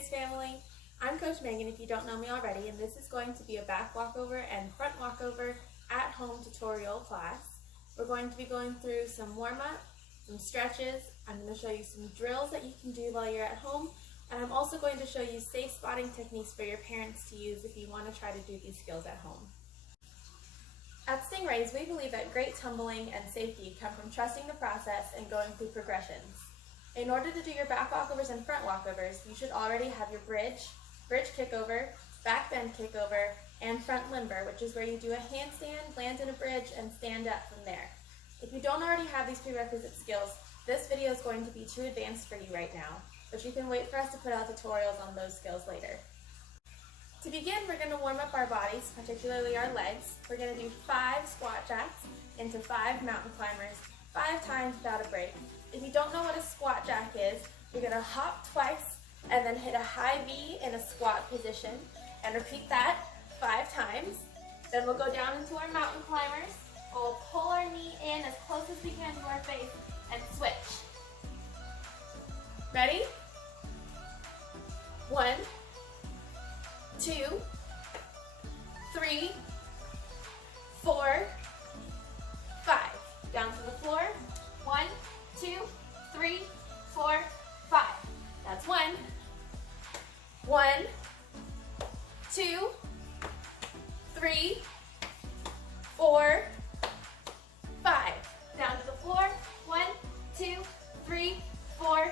Grace family. I'm Coach Megan if you don't know me already, and this is going to be a back walkover and front walkover at home tutorial class. We're going to be going through some warm-up, some stretches. I'm going to show you some drills that you can do while you're at home, and I'm also going to show you safe spotting techniques for your parents to use if you want to try to do these skills at home. At Stingrays, we believe that great tumbling and safety come from trusting the process and going through progressions. In order to do your back walkovers and front walkovers, you should already have your bridge kickover, back bend kickover, and front limber, which is where you do a handstand, land in a bridge, and stand up from there. If you don't already have these prerequisite skills, this video is going to be too advanced for you right now, but you can wait for us to put out tutorials on those skills later. To begin, we're going to warm up our bodies, particularly our legs. We're going to do 5 squat jacks into 5 mountain climbers, 5 times without a break. If you don't know what a squat jack is, you're going to hop twice and then hit a high V in a squat position and repeat that 5 times. Then we'll go down into our mountain climbers. We'll pull our knee in as close as we can to our face and switch. Ready? 1, 2, 3, 4, 5. Down to the floor. 1, 2, 3, 4, 5. That's 1. 1, 2, 3, 4, 5. Down to the floor. 1, 2, 3, 4,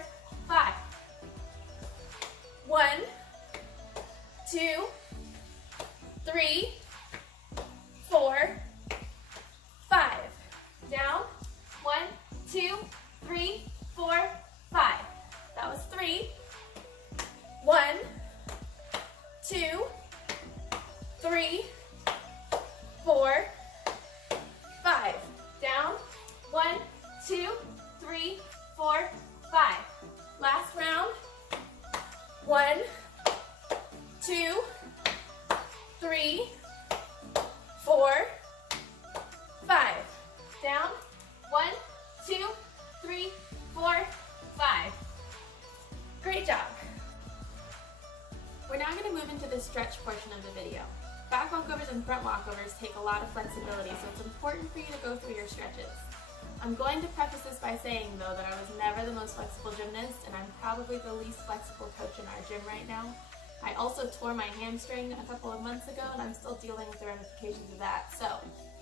5. 1, 2, 3, 4, 5. Down. 1, 2, 3, 4, 5. That was 3. 1, 2, 3, 4, 5. Down. 1, 2, 3, 4, 5. Last round. 1, 2, 3, 4, 5. Down. 1, 2, 3, 4, 5. Great job. We're now going to move into the stretch portion of the video. Back walkovers and front walkovers take a lot of flexibility, so it's important for you to go through your stretches. I'm going to preface this by saying, though, that I was never the most flexible gymnast, and I'm probably the least flexible coach in our gym right now. I also tore my hamstring a couple of months ago, and I'm still dealing with the ramifications of that, so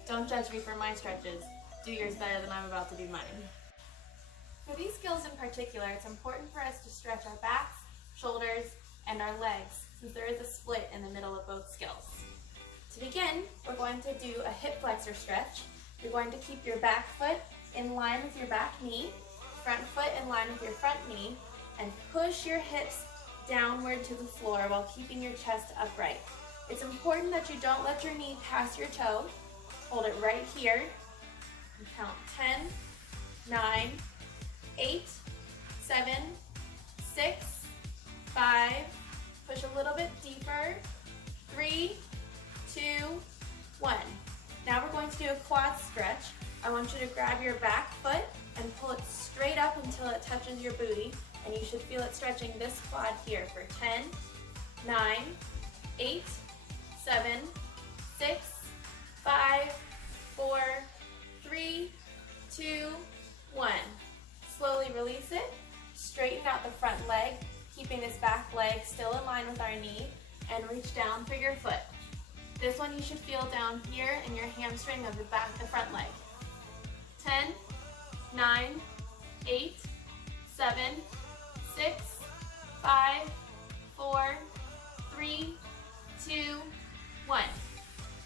don't judge me for my stretches. Do yours better than I'm about to do mine. For these skills in particular, it's important for us to stretch our backs, shoulders, and our legs, since there is a split in the middle of both skills. To begin, we're going to do a hip flexor stretch. You're going to keep your back foot in line with your back knee, front foot in line with your front knee, and push your hips downward to the floor while keeping your chest upright. It's important that you don't let your knee pass your toe. Hold it right here. And count 10, 9, 8, 7, 6, 5, push a little bit deeper, 3, 2, 1. Now we're going to do a quad stretch. I want you to grab your back foot and pull it straight up until it touches your booty, and you should feel it stretching this quad here for 10, 9, 8, 7, 6, 5, 4, 3, 2, 1. Slowly release it, straighten out the front leg, keeping this back leg still in line with our knee, and reach down for your foot. This one you should feel down here in your hamstring of the front leg. 10, 9, 8, 7, 6, 5, 4, 3, 2, 1.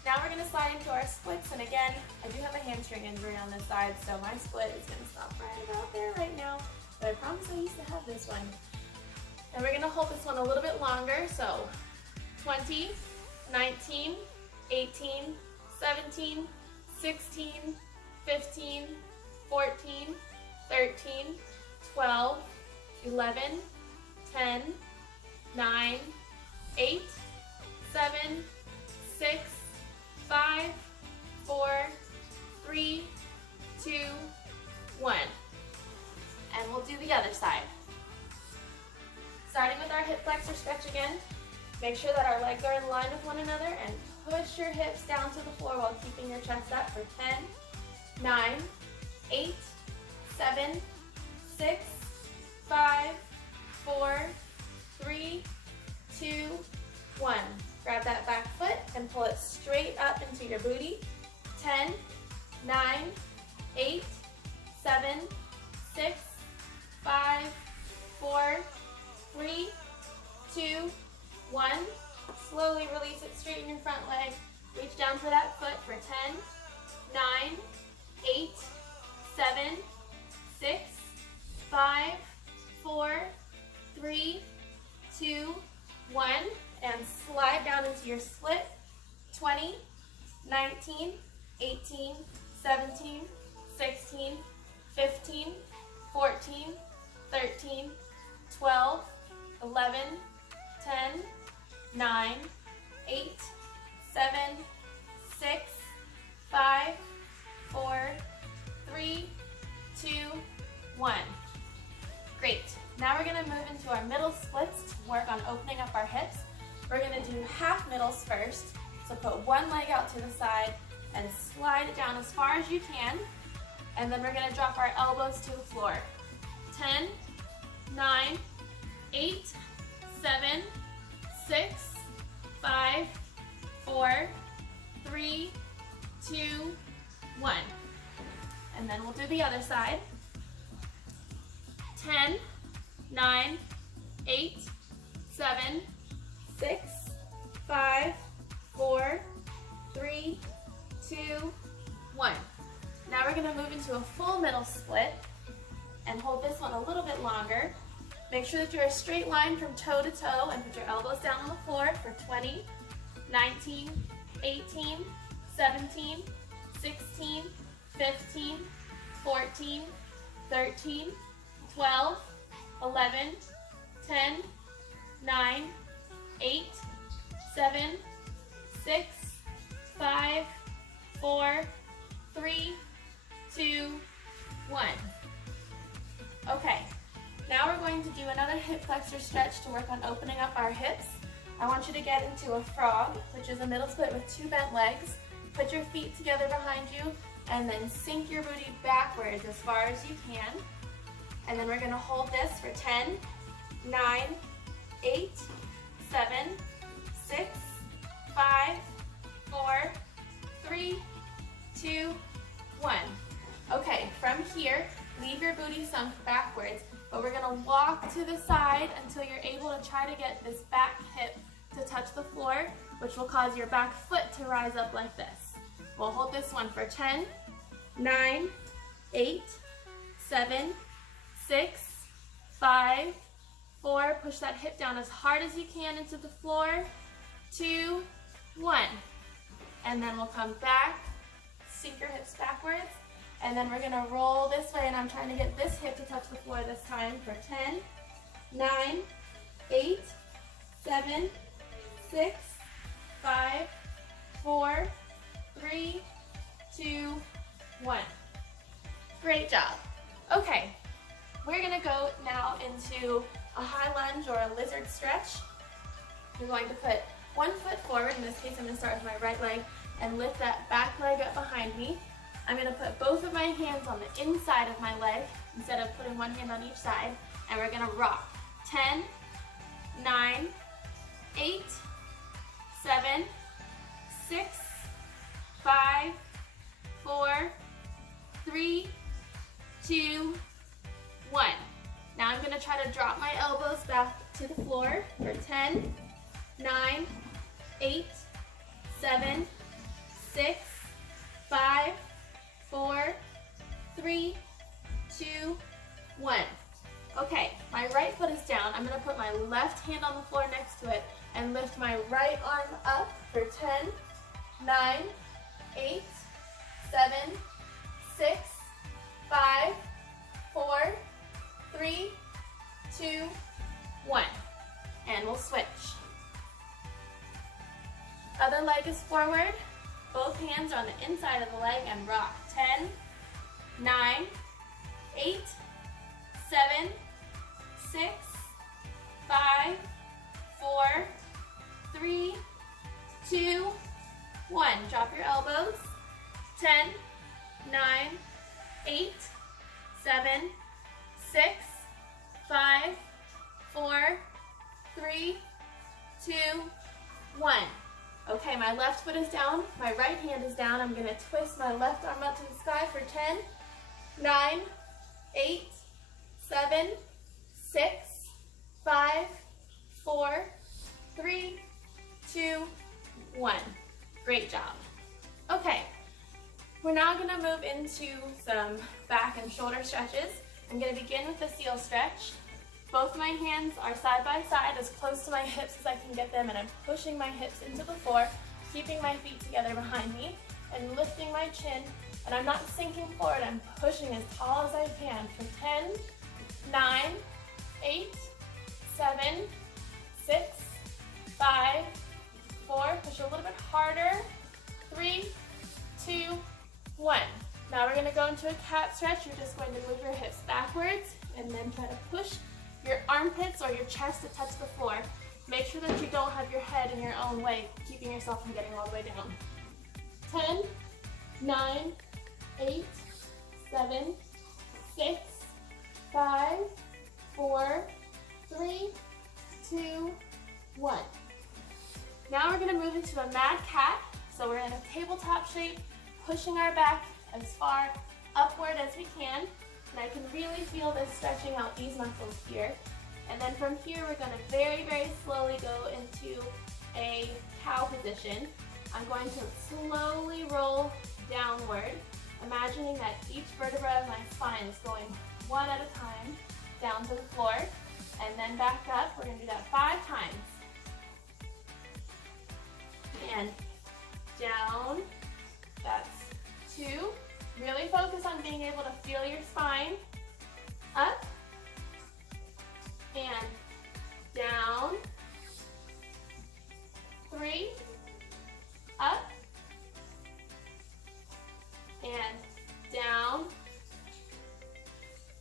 Now we're going to slide into our splits, and again, I do have a hamstring injury on this side, so my split is going to stop right about there right now, but I promise I used to have this one. And we're going to hold this one a little bit longer, so 20, 19, 18, 17, 16, 15, 14, 13, 12, 11, 10, 9, 8, 7, 6, 5, 4, 3, 2, 1. And we'll do the other side. So starting with our hip flexor stretch again. Make sure that our legs are in line with one another and push your hips down to the floor while keeping your chest up for 10, 9, 8, 7, 6, 5, 4, 3, 2, 1. Grab that back foot and pull it straight up into your booty. 10, 9, 8, 7, 6, 5, 4, 3, 2, 1. Slowly release it, straighten your front leg. Reach down for that foot for 10, 9, 8, 7, 6, 5, 4, 3, 2, 1. And slide down into your split. 20, 19, 18, 17, 16, 15, 14, 13, 12, 11, 10, 9, 8, 7, 6, 5, 4, 3, 2, 1. Great. Now we're going to move into our middle splits to work on opening up our hips. We're going to do half middles first. So put one leg out to the side and slide it down as far as you can. And then we're going to drop our elbows to the floor. 10, 9, 8, 7, 6, 5, 4, 3, 2, 1. And then we'll do the other side. 10, 9, 8, 7, 6, 5, 4, 3, 2, 1. Now we're going to move into a full middle split and hold this one a little bit longer. Make sure that you're a straight line from toe to toe and put your elbows down on the floor for 20, 19, 18, 17, 16, 15, 14, 13, 12, 11, 10, 9, 8, 7, 6, 5, 4, 3, 2, 1. Okay, now we're going to do another hip flexor stretch to work on opening up our hips. I want you to get into a frog, which is a middle split with 2 bent legs. Put your feet together behind you and then sink your booty backwards as far as you can. And then we're going to hold this for 10, 9, 8, 7, 6, 5, 4, 3, 2, 1. Okay, from here, leave your booty sunk backwards, but we're going to walk to the side until you're able to try to get this back hip to touch the floor, which will cause your back foot to rise up like this. We'll hold this one for 10, 9, 8, 7, 6, 5, 4. Push that hip down as hard as you can into the floor. 2, 1. And then we'll come back, sink your hips backwards, and then we're going to roll this way, and I'm trying to get this hip to touch the floor this time for 10, 9, 8, 7, 6, 5, 4, 3, 2, 1. Great job. Okay, we're going to go now into a high lunge or a lizard stretch. You're going to put one foot forward. In this case, I'm going to start with my right leg and lift that back leg up behind me. I'm going to put both of my hands on the inside of my leg instead of putting one hand on each side, and we're going to rock. 10, 9, 8, 7, 6, 5, 4, 3, 2, 1. Now I'm going to try to drop my elbows back to the floor for 10, 9, 8, 7, 6, 5, 4, 3, 2, 1. Okay, my right foot is down. I'm going to put my left hand on the floor next to it and lift my right arm up for 10, 9, 8, 7, 6, 5, 4, 3, 2, 1. And we'll switch. Other leg is forward. Both hands are on the inside of the leg and rock. 10, 9, 8, 7, 6, 5, 2, 1. Drop your elbows. 10, 9, 8, 7, 6, 5, 4, 3, 2, 1. Okay, my left foot is down, my right hand is down. I'm going to twist my left arm up to the sky for 10, 9, 8, 7, 6, 5, 4, 3, 2, 1. Great job. Okay, we're now going to move into some back and shoulder stretches. I'm going to begin with the seal stretch. Both my hands are side by side, as close to my hips as I can get them, and I'm pushing my hips into the floor, keeping my feet together behind me, and lifting my chin, and I'm not sinking forward, I'm pushing as tall as I can for 10, 9, 8, 7, 6, 5, 4, push a little bit harder, 3, 2, 1. Now we're going to go into a cat stretch. You're just going to move your hips backwards and then try to push your armpits or your chest to touch the floor. Make sure that you don't have your head in your own way, keeping yourself from getting all the way down. 10, 9, 8, 7, 6, 5, 4, 3, 2, 1. Now we're going to move into a mad cat. So we're in a tabletop shape, pushing our back as far upward as we can. And I can really feel this stretching out these muscles here. And then from here, we're going to very, very slowly go into a cow position. I'm going to slowly roll downward, imagining that each vertebra of my spine is going one at a time down to the floor, and then back up. We're going to do that 5 times. And down, that's 2. Really focus on being able to feel your spine. Up, and down. 3, up, and down.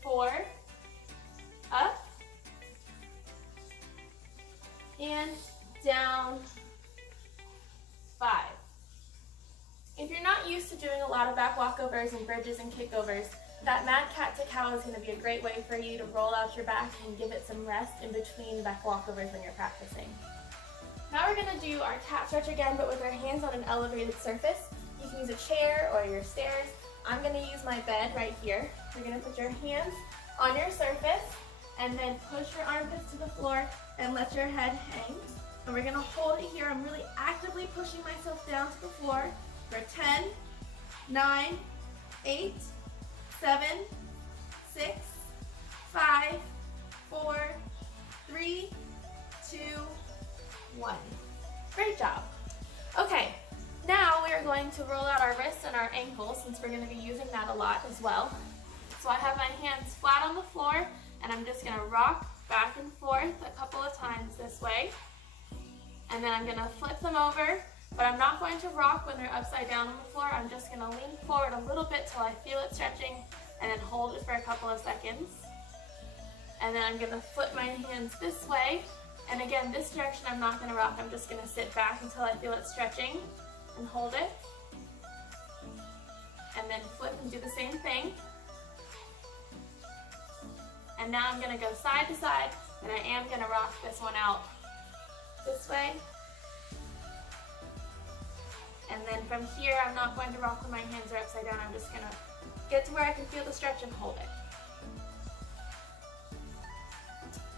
4, up, and down. 5. If you're not used to doing a lot of back walkovers and bridges and kickovers, that mad cat to cow is going to be a great way for you to roll out your back and give it some rest in between back walkovers when you're practicing. Now we're going to do our cat stretch again, but with our hands on an elevated surface. You can use a chair or your stairs. I'm going to use my bed right here. You're going to put your hands on your surface and then push your armpits to the floor and let your head hang. And we're going to hold it here. I'm really actively pushing myself down to the floor for 10, 9, 8, 7, 6, 5, 4, 3, 2, 1. Great job. Okay, now we are going to roll out our wrists and our ankles, since we're going to be using that a lot as well. So I have my hands flat on the floor, and I'm just going to rock back and forth a couple of times this way. And then I'm going to flip them over, but I'm not going to rock when they're upside down on the floor. I'm just going to lean forward a little bit till I feel it stretching, and then hold it for a couple of seconds. And then I'm going to flip my hands this way. And again, this direction I'm not going to rock. I'm just going to sit back until I feel it stretching and hold it. And then flip and do the same thing. And now I'm going to go side to side, and I am going to rock this one out this way. And then from here, I'm not going to rock when my hands are upside down. I'm just going to get to where I can feel the stretch and hold it.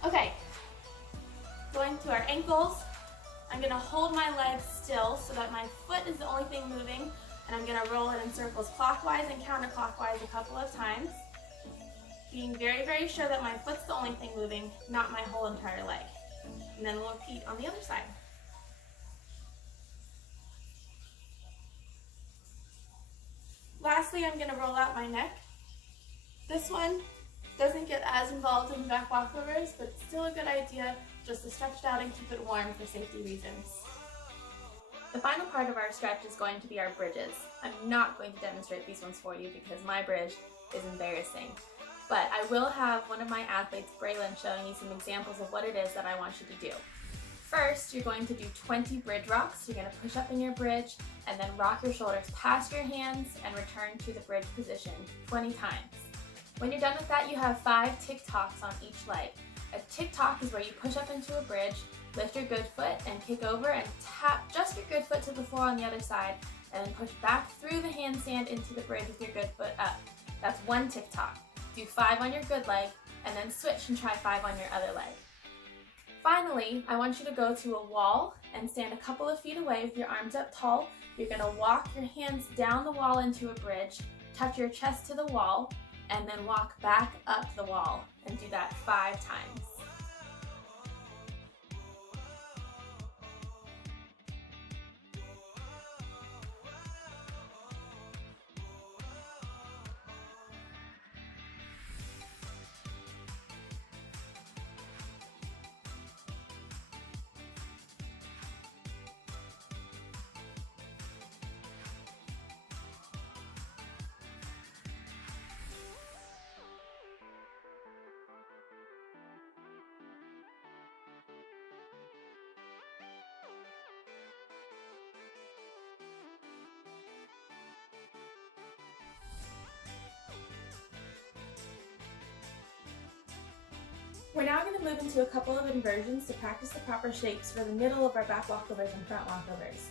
Okay, going to our ankles. I'm going to hold my legs still so that my foot is the only thing moving, and I'm going to roll it in circles clockwise and counterclockwise a couple of times, being very, very sure that my foot's the only thing moving, not my whole entire leg. And then we'll repeat on the other side. Lastly, I'm going to roll out my neck. This one doesn't get as involved in back walkovers, but it's still a good idea just to stretch it out and keep it warm for safety reasons. The final part of our stretch is going to be our bridges. I'm not going to demonstrate these ones for you because my bridge is embarrassing. But I will have one of my athletes, Braylon, showing you some examples of what it is that I want you to do. First, you're going to do 20 bridge rocks. You're going to push up in your bridge and then rock your shoulders past your hands and return to the bridge position 20 times. When you're done with that, you have 5 tick-tocks on each leg. A tick-tock is where you push up into a bridge, lift your good foot and kick over and tap just your good foot to the floor on the other side, and then push back through the handstand into the bridge with your good foot up. That's 1 tick-tock. Do 5 on your good leg and then switch and try 5 on your other leg. Finally, I want you to go to a wall and stand a couple of feet away with your arms up tall. You're going to walk your hands down the wall into a bridge, touch your chest to the wall, and then walk back up the wall and do that 5 times. We're now going to move into a couple of inversions to practice the proper shapes for the middle of our back walkovers and front walkovers.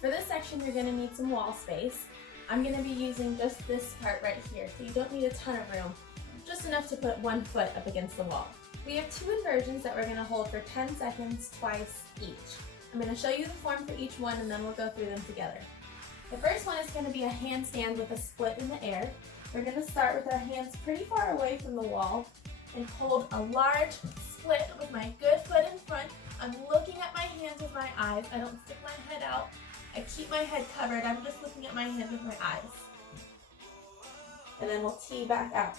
For this section, you're going to need some wall space. I'm going to be using just this part right here, so you don't need a ton of room, just enough to put 1 foot up against the wall. We have 2 inversions that we're going to hold for 10 seconds twice each. I'm going to show you the form for each one and then we'll go through them together. The first one is going to be a handstand with a split in the air. We're going to start with our hands pretty far away from the wall and hold a large split with my good foot in front. I'm looking at my hands with my eyes. I don't stick my head out. I keep my head covered. I'm just looking at my hands with my eyes. And then we'll tee back out.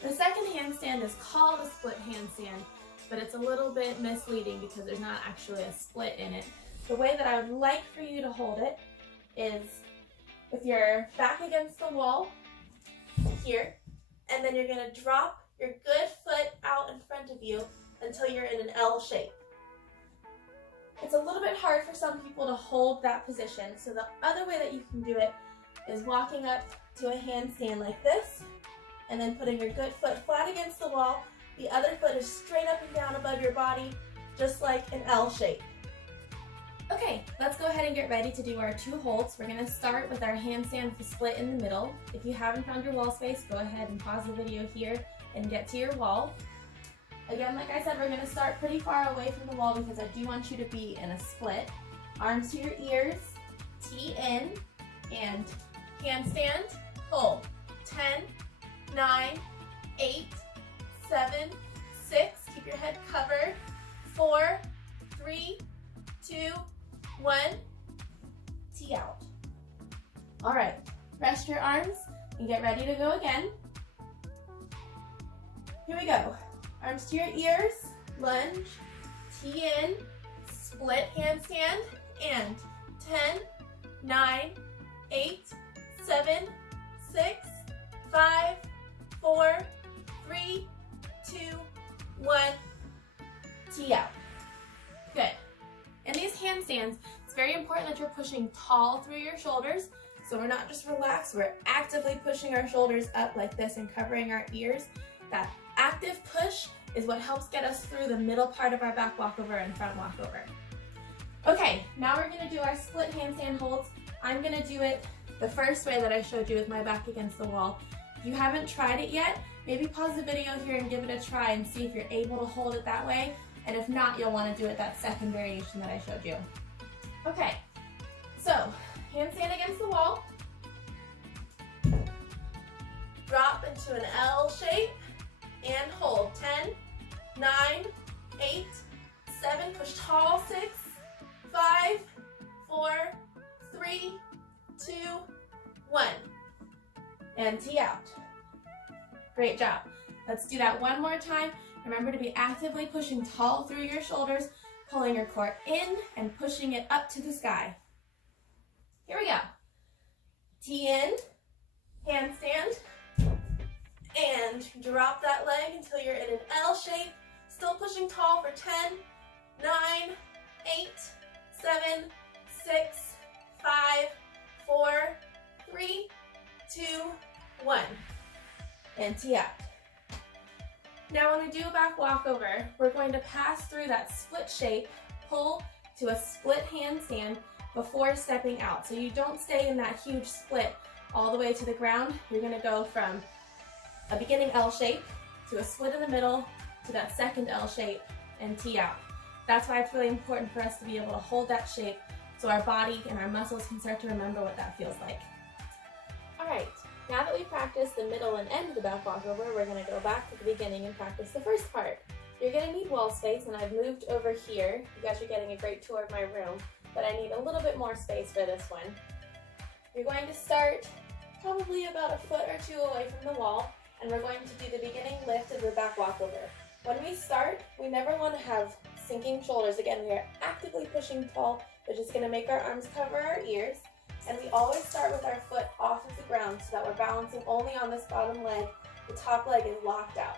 The second handstand is called a split handstand, but it's a little bit misleading because there's not actually a split in it. The way that I would like for you to hold it is with your back against the wall here, and then you're going to drop your good foot out in front of you until you're in an L shape. It's a little bit hard for some people to hold that position, so the other way that you can do it is walking up to a handstand like this, and then putting your good foot flat against the wall. The other foot is straight up and down above your body, just like an L shape. Okay, let's go ahead and get ready to do our 2 holds. We're going to start with our handstand with a split in the middle. If you haven't found your wall space, go ahead and pause the video here and get to your wall. Again, like I said, we're going to start pretty far away from the wall because I do want you to be in a split. Arms to your ears, tee in, and handstand, hold. 10, 9, 8, 7, 6, keep your head covered, 4, 3, 2, 1, tee out. All right, rest your arms and get ready to go again. Here we go. Arms to your ears, lunge, tee in, split handstand, and 10, 9, 8, 7, 6, 5, 4, 3, 2, 1, tee out. Good. In these handstands, it's very important that you're pushing tall through your shoulders. So we're not just relaxed, we're actively pushing our shoulders up like this and covering our ears. That active push is what helps get us through the middle part of our back walkover and front walkover. Okay, now we're going to do our split handstand holds. I'm going to do it the first way that I showed you with my back against the wall. If you haven't tried it yet, maybe pause the video here and give it a try and see if you're able to hold it that way. And if not, you'll want to do it that second variation that I showed you. Okay, so handstand against the wall. Drop into an L shape and hold. 10, 9, 8, 7, push tall, 6, 5, 4, 3, 2, 1. And tee out. Great job. Let's do that one more time. Remember to be actively pushing tall through your shoulders, pulling your core in and pushing it up to the sky. Here we go. Tee in, handstand, and drop that leg until you're in an L shape, still pushing tall for 10, 9, 8, 7, 6, 5, 4, 3, 2, 1. And tee out. Now when we do a back walkover, we're going to pass through that split shape, pull to a split handstand before stepping out. So you don't stay in that huge split all the way to the ground. You're going to go from a beginning L shape to a split in the middle to that second L shape and tee out. That's why it's really important for us to be able to hold that shape so our body and our muscles can start to remember what that feels like. All right, now that we've practiced the middle and end of the back walkover, we're going to go back to the beginning and practice the first part. You're going to need wall space, and I've moved over here. You guys are getting a great tour of my room, but I need a little bit more space for this one. You're going to start probably about a foot or two away from the wall, and we're going to do the beginning lift of the back walkover. When we start, we never want to have sinking shoulders. Again, we are actively pushing tall, which is going to make our arms cover our ears. And we always start with our foot off of the ground so that we're balancing only on this bottom leg. The top leg is locked out.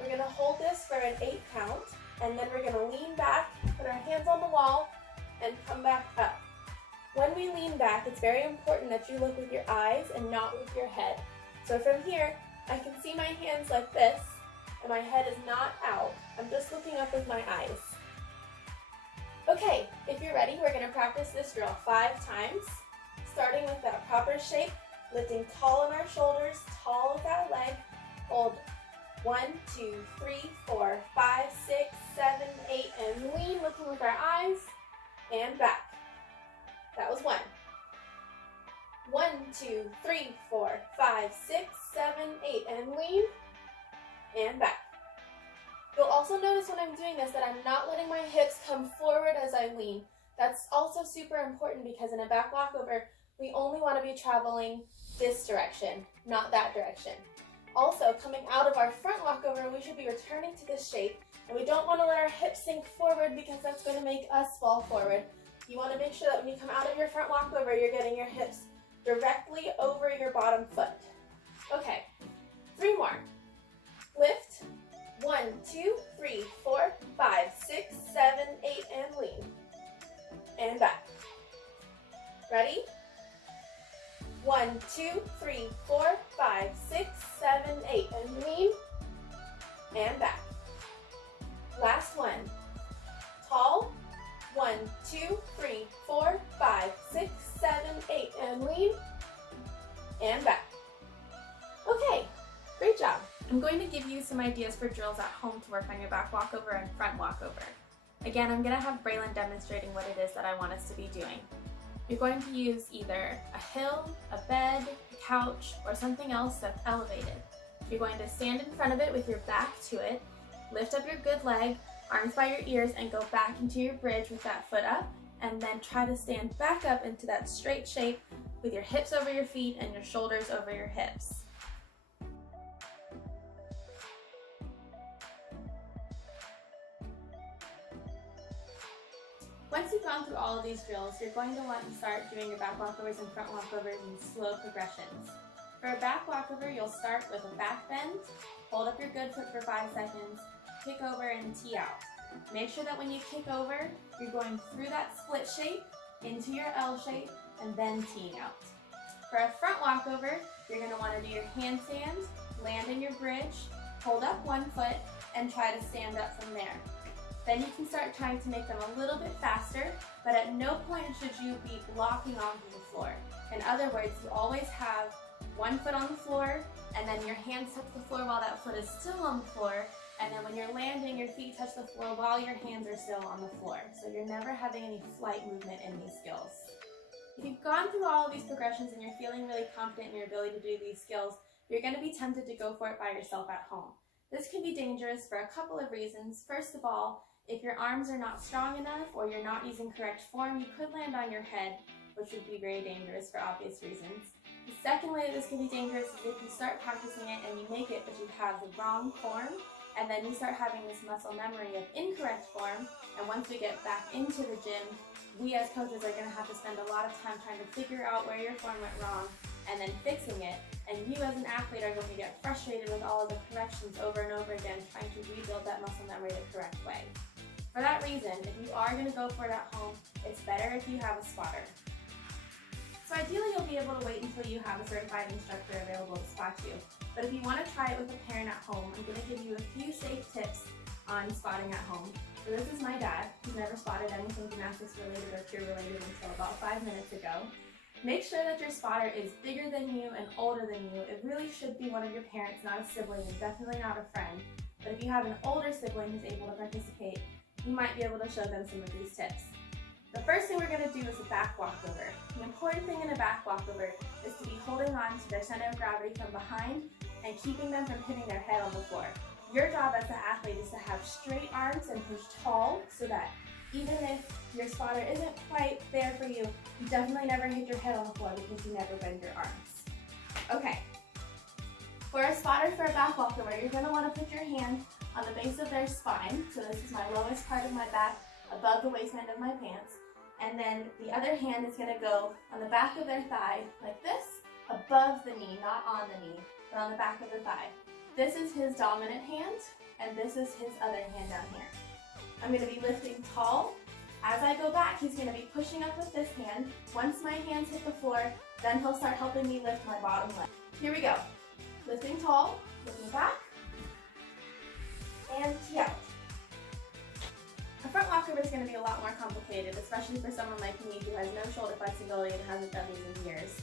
We're going to hold this for an 8 count, and then we're going to lean back, put our hands on the wall, and come back up. When we lean back, it's very important that you look with your eyes and not with your head. So from here, I can see my hands like this, and my head is not out. I'm just looking up with my eyes. Okay, if you're ready, we're going to practice this drill 5 times. Starting with that proper shape, lifting tall on our shoulders, tall with that leg. Hold 1, 2, 3, 4, 5, 6, 7, 8, and lean, looking with our eyes, and back. That was 1. 1, 2, 3, 4, 5, 6, 7, 8, and lean, and back. You'll also notice when I'm doing this that I'm not letting my hips come forward as I lean. That's also super important because in a back walkover, we only want to be traveling this direction, not that direction. Also, coming out of our front walkover, we should be returning to this shape, and we don't want to let our hips sink forward because that's going to make us fall forward. You want to make sure that when you come out of your front walkover, you're getting your hips directly over your bottom foot. Okay, 3 more. Lift. 1, 2, 3, 4, 5, 6, 7, 8, and lean. And back. Ready? 1, 2, 3, 4, 5, 6, 7, 8, and lean. And back. Last one. Tall. 1, 2, 3, 4, 5, 6, 7, 8, and lean. And back. Okay, great job. I'm going to give you some ideas for drills at home to work on your back walkover and front walkover. Again, I'm going to have Braylon demonstrating what it is that I want us to be doing. You're going to use either a hill, a bed, a couch, or something else that's elevated. You're going to stand in front of it with your back to it, lift up your good leg, arms by your ears, and go back into your bridge with that foot up, and then try to stand back up into that straight shape with your hips over your feet and your shoulders over your hips. Once you've gone through all of these drills, you're going to want to start doing your back walkovers and front walkovers in slow progressions. For a back walkover, you'll start with a back bend, hold up your good foot for 5 seconds, kick over and tee out. Make sure that when you kick over, you're going through that split shape into your L shape and then teeing out. For a front walkover, you're going to want to do your handstand, land in your bridge, hold up one foot, and try to stand up from there. Then you can start trying to make them a little bit faster, but at no point should you be blocking onto the floor. In other words, you always have one foot on the floor, and then your hands touch the floor while that foot is still on the floor, and then when you're landing, your feet touch the floor while your hands are still on the floor. So you're never having any flight movement in these skills. If you've gone through all of these progressions and you're feeling really confident in your ability to do these skills, you're going to be tempted to go for it by yourself at home. This can be dangerous for a couple of reasons. First of all, if your arms are not strong enough or you're not using correct form, you could land on your head, which would be very dangerous for obvious reasons. The second way that this can be dangerous is if you start practicing it and you make it, but you have the wrong form, and then you start having this muscle memory of incorrect form, and once we get back into the gym, we as coaches are going to have to spend a lot of time trying to figure out where your form went wrong and then fixing it, and you as an athlete are going to get frustrated with all of the corrections over and over again, trying to rebuild that muscle memory the correct way. For that reason, if you are going to go for it at home, it's better if you have a spotter. So ideally you'll be able to wait until you have a certified instructor available to spot you. But if you want to try it with a parent at home, I'm going to give you a few safe tips on spotting at home. So this is my dad. He's never spotted anything gymnastics related or cheer related until about 5 minutes ago. Make sure that your spotter is bigger than you and older than you. It really should be one of your parents, not a sibling, and definitely not a friend. But if you have an older sibling who's able to participate, you might be able to show them some of these tips. The first thing we're going to do is a back walkover. The important thing in a back walkover is to be holding on to their center of gravity from behind and keeping them from hitting their head on the floor. Your job as an athlete is to have straight arms and push tall so that even if your spotter isn't quite there for you, you definitely never hit your head on the floor because you never bend your arms. Okay, for a spotter for a back walkover, you're going to want to put your hand on the base of their spine. So this is my lowest part of my back, above the waistband of my pants. And then the other hand is going to go on the back of their thigh like this, above the knee, not on the knee, but on the back of the thigh. This is his dominant hand, and this is his other hand down here. I'm going to be lifting tall. As I go back, he's going to be pushing up with this hand. Once my hands hit the floor, then he'll start helping me lift my bottom leg. Here we go. Lifting tall, lifting back, and tee out. A front walkover is going to be a lot more complicated, especially for someone like me who has no shoulder flexibility and hasn't done these in years.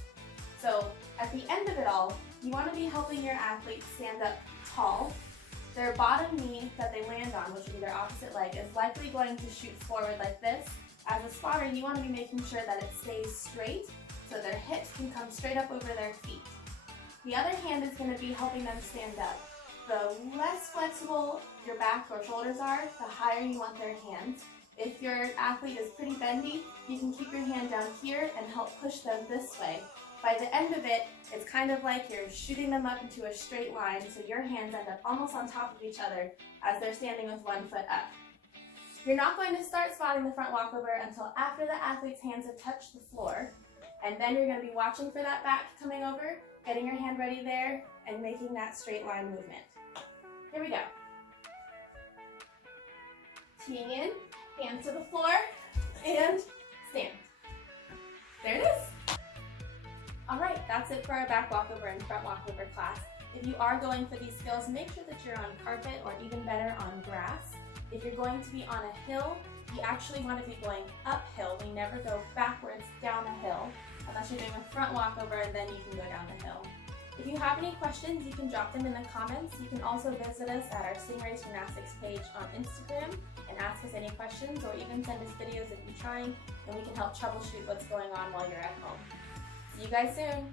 So at the end of it all, you want to be helping your athlete stand up tall. Their bottom knee that they land on, which will be their opposite leg, is likely going to shoot forward like this. As a spotter, you want to be making sure that it stays straight so their hips can come straight up over their feet. The other hand is going to be helping them stand up. The less flexible your back or shoulders are, the higher you want their hands. If your athlete is pretty bendy, you can keep your hand down here and help push them this way. By the end of it, it's kind of like you're shooting them up into a straight line, so your hands end up almost on top of each other as they're standing with one foot up. You're not going to start spotting the front walkover until after the athlete's hands have touched the floor, and then you're going to be watching for that back coming over, getting your hand ready there, and making that straight line movement. Here we go. Teeing in, hands to the floor, and stand. There it is. All right, that's it for our back walkover and front walkover class. If you are going for these skills, make sure that you're on carpet or even better on grass. If you're going to be on a hill, you actually want to be going uphill. We never go backwards down a hill unless you're doing a front walkover, and then you can go down the hill. If you have any questions, you can drop them in the comments. You can also visit us at our Stingrays Gymnastics page on Instagram and ask us any questions, or even send us videos of you trying, and we can help troubleshoot what's going on while you're at home. See you guys soon!